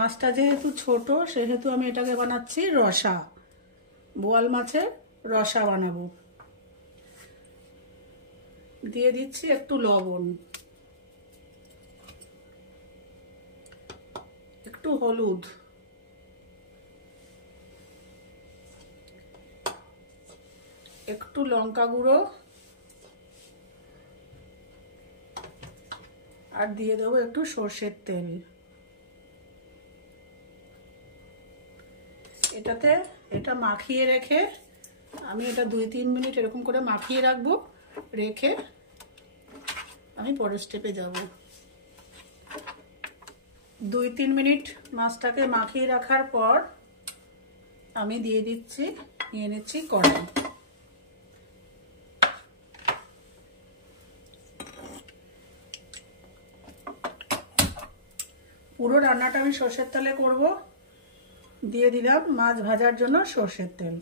মাছটা যেহেতু ছোট সেহেতু আমি এটাকে বানাচ্ছি রসা, বোয়াল মাছের রসা বানাবো। দিয়ে দিচ্ছি একটু লবণ, একটু হলুদ, একটু লঙ্কা গুঁড়ো, আর দিয়ে দেবো একটু সর্ষের তেল। এটা মাখিয়ে রেখে আমি এটা 2-3 মিনিট এরকম করে মাখিয়ে রাখবো। রেখে আমি পরের স্টেপে যাব। 2-3 মিনিট মাছটাকে মাখিয়ে রাখার পর আমি নিয়ে নিচ্ছি কড়াই। পুরো রান্নাটা আমি সর্ষের তেলে করব। দিয়ে দিলাম মাছ ভাজার জন্য সর্ষের তেল।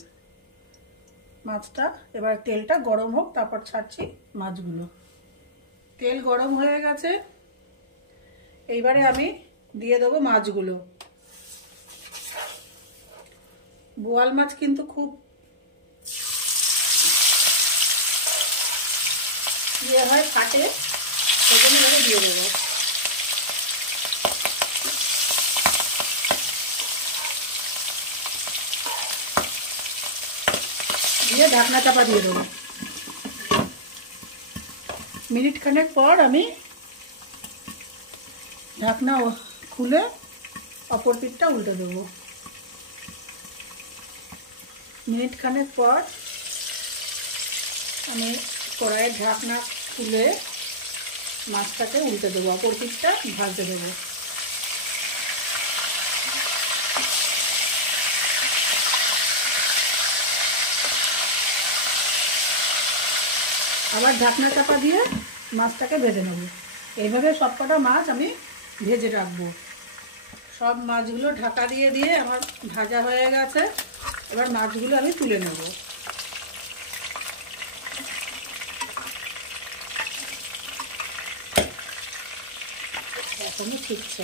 মাছটা এবার তেলটা গরম হোক, তারপর ছাড়ছি মাছগুলো। তেল গরম হয়ে গেছে, এইবারে আমি দিয়ে দেবো মাছগুলো। বোয়াল মাছ কিন্তু খুব ইয়ে হয়, কাটে, সেজন্য এবারে দিয়ে দেবো। দিয়ে ঢাকনা চাপা দিয়ে দেবো। মিনিট খানেক পর আমি ঢাকনা খুলে অপর পিঠটা উল্টে দেবো। মিনিট খানেক পর আমি কড়াইয়ের ঢাকনা খুলে মাছটাকে উল্টে দেবো, অপর পিঠটা ভাজতে দেবো। আবার ঢাকনা চাপা দিয়ে মাছটাকে ভেজে নেব। এইভাবে সবকটা মাছ আমি ভেজে রাখবো। সব মাছগুলো ঢাকা দিয়ে আমার ভাজা হয়ে গেছে। এবার মাছগুলো আমি তুলে নেব। এখনো ঠিকছে।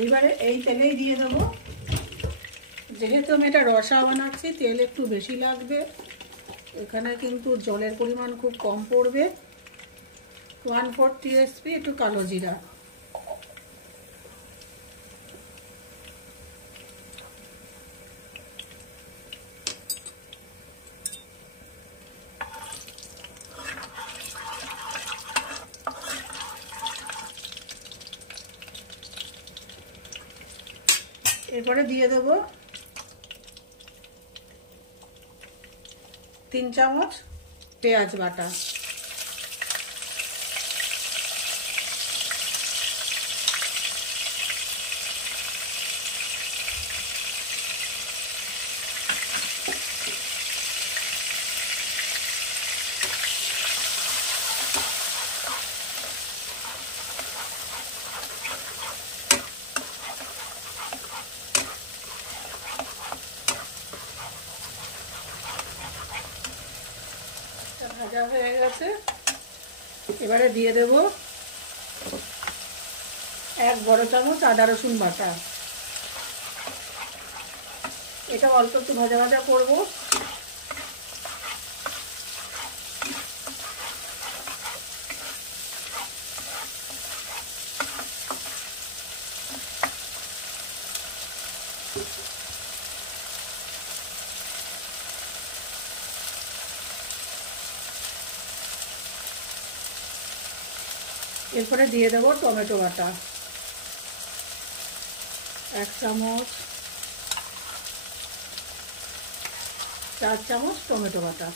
এইবারে এই তেলেই দিয়ে দেবো। যেহেতু আমি এটা রসা বানাচ্ছি, তেল একটু বেশি লাগবে। এখানে কিন্তু জলের পরিমাণ খুব কম পড়বে। 1/4 টিএসপি একটু কালো জিরা, এরপরে দিয়ে দেবো 3 চামচ পেঁয়াজ বাটা। ভাজা হয়ে গেছে। এবারে দিয়ে দেব 1 বড় চামচ আদা রসুন বাটা। এটা অল্প একটু ভাজা ভাজা করবো। এরপরে দিয়ে দেবো টমেটো বাটা 1 চামচ, 4 চামচ টমেটো বাটা।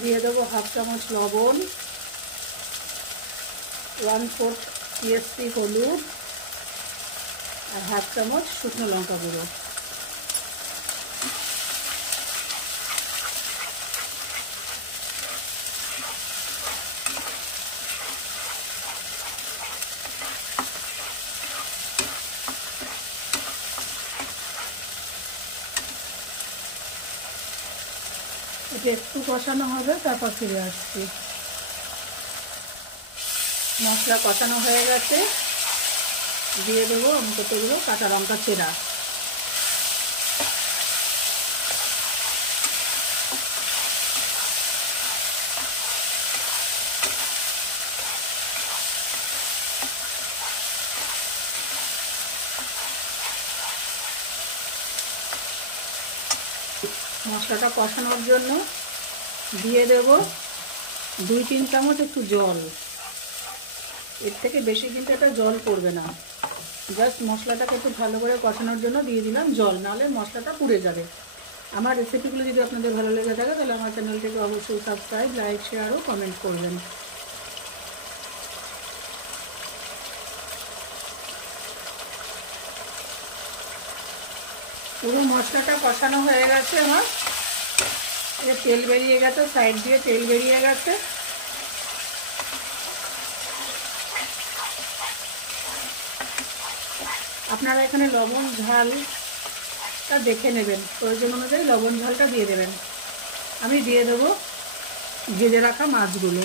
দিয়ে দেবো 1/2 চামচ লবণ, 1/4 টিএসপি হলুদ, আর 1/2 চামচ শুকনো লঙ্কা গুঁড়ো। এটা একটু কষানো হবে, তারপর ফিরে আসছি। মশলা কষানো হয়ে গেছে, দিয়ে দেবো আমি কতগুলো কাঁচা লঙ্কা চেরা। মশলাটা কষানোর জন্য দিয়ে দেব 2-3 চামচ একটু জল। এর থেকে বেশি কিন্তু এটা জল পড়বে না, জাস্ট মশলাটাকে একটু ভালো করে কষানোর জন্য দিয়ে দিলাম জল, নাহলে মশলাটা পুড়ে যাবে। আমার রেসিপিগুলো যদি আপনাদের ভালো লেগে থাকে তাহলে আমার চ্যানেলটিকে অবশ্যই সাবস্ক্রাইব, লাইক, শেয়ার ও কমেন্ট করবেন। পুরো মশলাটা কষানো হয়ে গেছে আমার, এটা তেল বেরিয়ে গেছে, সাইড দিয়ে তেল বেরিয়ে গেছে। আপনারা এখানে লবণ ঝালটা দেখে নেবেন, প্রয়োজন অনুযায়ী লবণ ঝালটা দিয়ে দেবেন। আমি দিয়ে দেবো ভেজে রাখা মাছগুলো,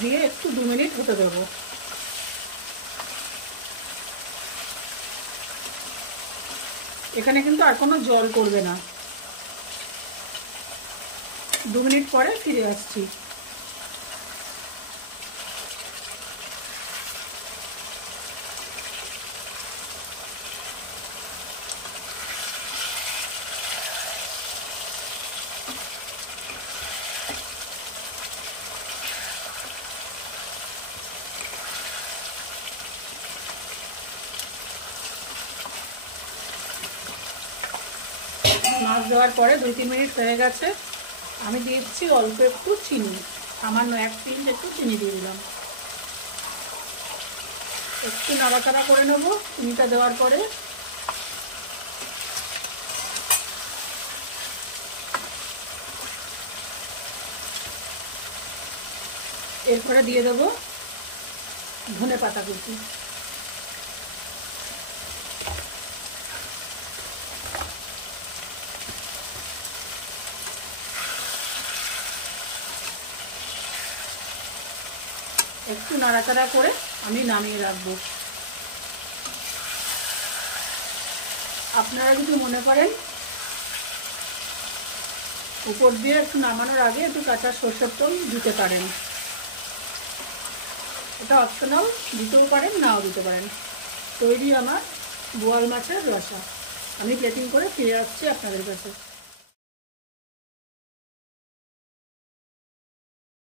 দিয়ে একটু 2 মিনিট হতে দেবো। এখানে কিন্তু আর কোনো জল পড়বে না। 2 মিনিট পরে ফিরে আসছি। মাছ দেওয়ার পরে 2-3 মিনিট হয়ে গেছে। আমি দিচ্ছি অল্প একটু চিনি, সামান্য 1 পিঞ্চ একটু চিনি দিয়ে দিলাম। একটু নাড়াচাড়া করে নেব চিনিটা দেওয়ার পরে। এরপরে দিয়ে দেবো ধনেপাতা কুচি। একটু নাড়াচাড়া করে আমি নামিয়ে রাখবো। আপনারা যদি মনে করেন উপর দিয়ে একটু নামানোর আগে একটু কাঁচা সরষের তেল দিতে পারেন, এটা অপশনাল, দিতেও পারেন নাও দিতে পারেন। তৈরি আমার বোয়াল মাছের রসা। আমি প্লেটিং করে ফিরে আসছি আপনাদের কাছে।